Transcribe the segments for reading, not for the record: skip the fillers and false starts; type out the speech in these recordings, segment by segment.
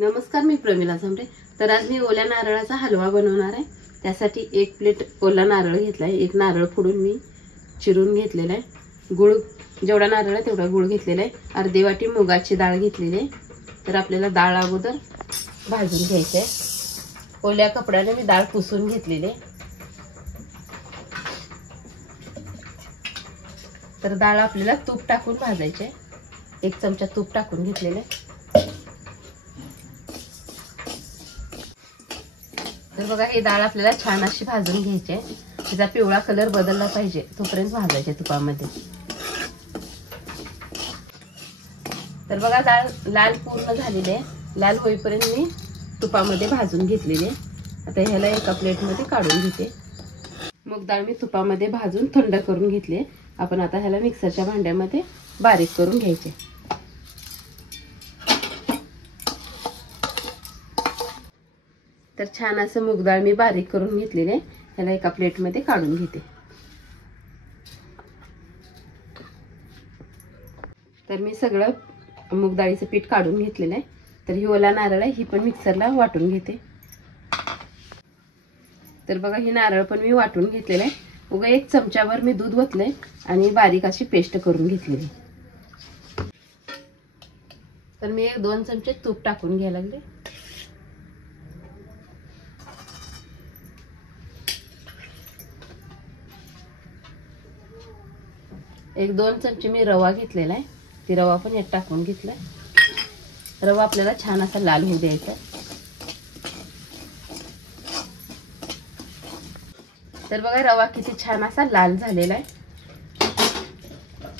नमस्कार, मी प्रमिला झांबरे। तर आज मी ओल्या नारळाचा हलवा बनवणार आहे। त्यासाठी एक प्लेट ओला नारळ घेतलाय। एक नारळ फोडून मी चिरून घेतलेला आहे। गुळ जेवढा नारळ आहे तेवढा गुळ घेतलेला आहे। अर्धी वाटी मुगाची डाळ घेतलेली आहे। तर आपल्याला डाळ अगोदर भाजून घ्यायची आहे। ओल्या कपड्याने मी डाळ पुसून घेतलेली आहे। तर डाळ आपल्याला तूप टाकून भाजायचे आहे। 1 चमचा तूप टाकून घेतलेले आहे। तर बघा, ही डाळ आपल्याला छान अशी भाजून घ्यायची आहे। तिचा पिवळा कलर बदलला पाहिजे तोपर्यंत भाजायचे तुपामध्ये। तर बघा, डाळ लाल पूर्ण झालेली आहे। लाल होईपर्यंत मी तुपामध्ये भाजून घेतलेली आहे। आता ह्याला एका प्लेटमध्ये काढून घेते। मग डाळ मी तुपामध्ये भाजून थंड करून घेतली आहे। आपण आता ह्याला मिक्सरच्या भांड्यामध्ये बारीक करून घ्यायचे। तर छान असं मूग डाळ मी बारीक करून घेतलेले आहे। ह्याला एका प्लेटमध्ये काढून घेते। तर मी सगळं मूग डाळीचं पीठ काढून घेतलेलं आहे। तर ही ओला नारळ आहे, ही पण मिक्सरला वाटून घेते। तर बघा, ही नारळ पण मी वाटून घेतलेलं आहे। उगा 1 चमचाभर मी दूध ओतले आणि बारीक अशी पेस्ट करून घेतलेली। तर मी 1-2 चमचे तूप टाकून घ्यायला लागले। एक 2 चमचे मी रवा घेतलेला आहे। ती रवा पण यात टाकून घेतलाय। रवा आपल्याला छान असा लाल होऊ द्यायचा। तर बघा, रवा किती छान असा लाल झालेला आहे।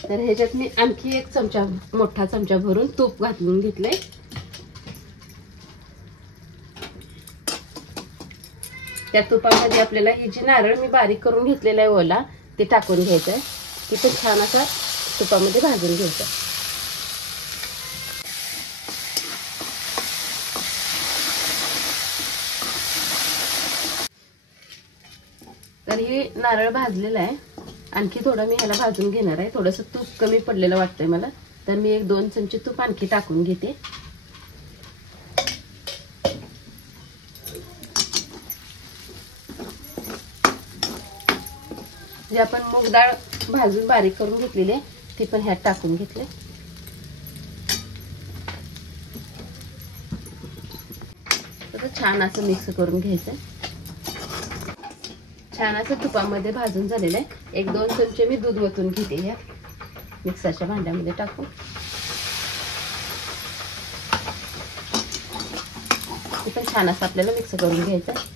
तर ह्याच्यात मी आणखी 1 चमचा मोठा चमचा भरून तूप घालून घेतलंय। त्या तुपामध्ये आपल्याला ही जी नारळ मी बारीक करून घेतलेला आहे ओला, ते टाकून घ्यायचं आहे। ती पण छान असा तुपामध्ये भाजून घ्यायचं। तर हे नारळ भाजलेलं आहे। आणखी थोडं मी ह्याला भाजून घेणार आहे। थोडंसं तूप कमी पडलेलं वाटतंय मला, तर मी 1-2 चमचे तूप आणखी टाकून घेते। जे आपण मूग डाळ भाजून बारीक करून घेतलेली आहे ती पण ह्यात टाकून घेतले। तर छान असं मिक्स करून घ्यायचं। छान असं तुपामध्ये भाजून झालेलं आहे। 1-2 चमचे मी दूध ओतून घेते ह्या मिक्सरच्या भांड्यामध्ये टाकून। ते पण छान असं आपल्याला मिक्स करून घ्यायचं।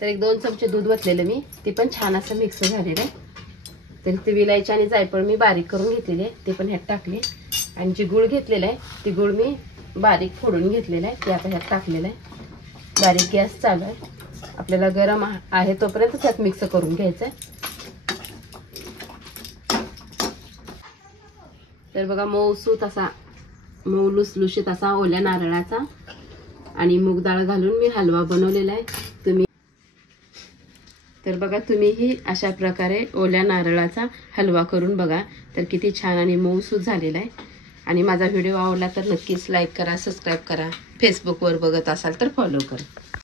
तर 1-2 चमचे दूध ओतलेलं मी, ते पण छान असं मिक्स झालेलं आहे। तर ते विलायची आणि जायफळ मी बारीक करून घेतलेली आहे, ते पण ह्यात टाकले। आणि जे गुळ घेतलेला आहे ते गुळ मी बारीक फोडून घेतलेला आहे, ते आता ह्यात टाकलेलं आहे। बारीक गॅस चालू आहे। आपल्याला गरम आहे तोपर्यंत त्यात मिक्स करून घ्यायचं। तर बघा, मऊ लुसलुशीत असा ओल्या नारळाचा आणि मूग डाळ घालून मी हलवा बनवलेला आहे। तर बघा, तुम्हीही अशा प्रकारे ओल्या नारळाचा हलवा करून बघा। तर किती छान आणि मऊसूत झालेला आहे। आणि माझा व्हिडिओ आवडला तर नक्कीच लाईक करा, सबस्क्राईब करा। फेसबुकवर बघत असाल तर फॉलो करा।